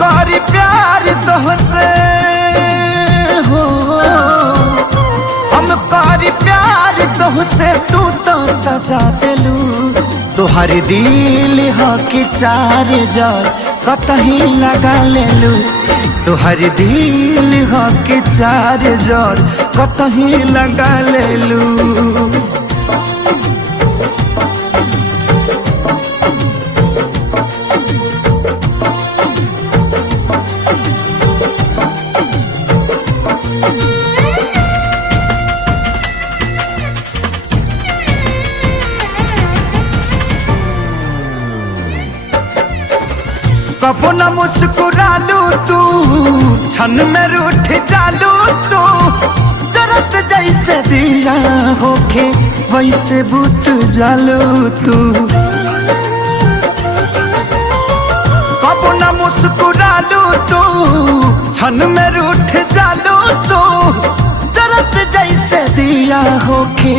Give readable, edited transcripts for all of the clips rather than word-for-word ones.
करी प्यार तोहसे हो, हम करी प्यार तोहसे, तू तो सजा दिलू। तोहर दिल हो कि चार जार कतही लगा लेलू। तोहर दिल हो कि चार जार कतही लगा लेलू। कबो न मुस्कुरालू तू, क्षण में रूठ जालू तू। जरत जैसे दिया होके वैसे बुत जालू तू। कबो न मुस्कुरालू तू, क्षण में रूठ जालू तू। जरत जैसे दिया होके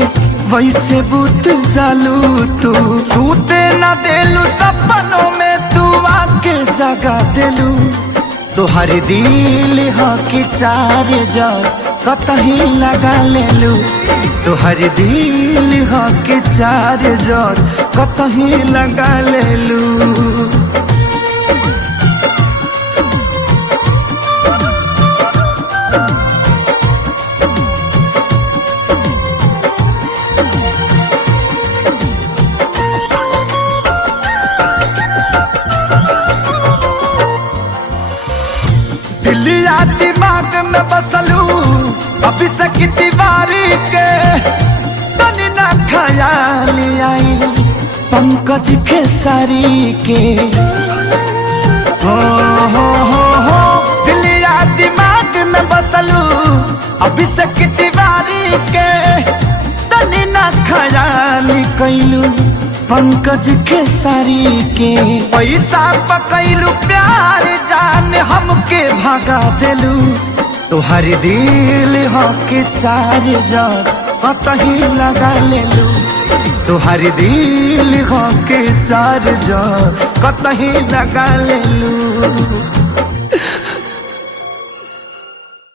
वैसे बुत जालू तू। सूते न देलू सपनों में तू आके जगा दिलू। तोहर दिल हो कि चार जार कतही लगा लेलू। तोहर दिल हो कि चार जार कतही लगा लेलू। दिलिया दिमाग में बसलू अभी से तिवारी के। तनी ना ख्याल आई पंकज खेसारी के। हो दिलिया दिमाग में बसलू अभी से तिवारी के। तनी ना ख्याल कैलू पंकज खेसारी के। पैसा पकैलू प्यार जान हमके भागा दिलू। तोहर दिल हो कि चार जार कतही लगा लेलू। तोहर दिल हो कि चार जार कतही लगा लेलू।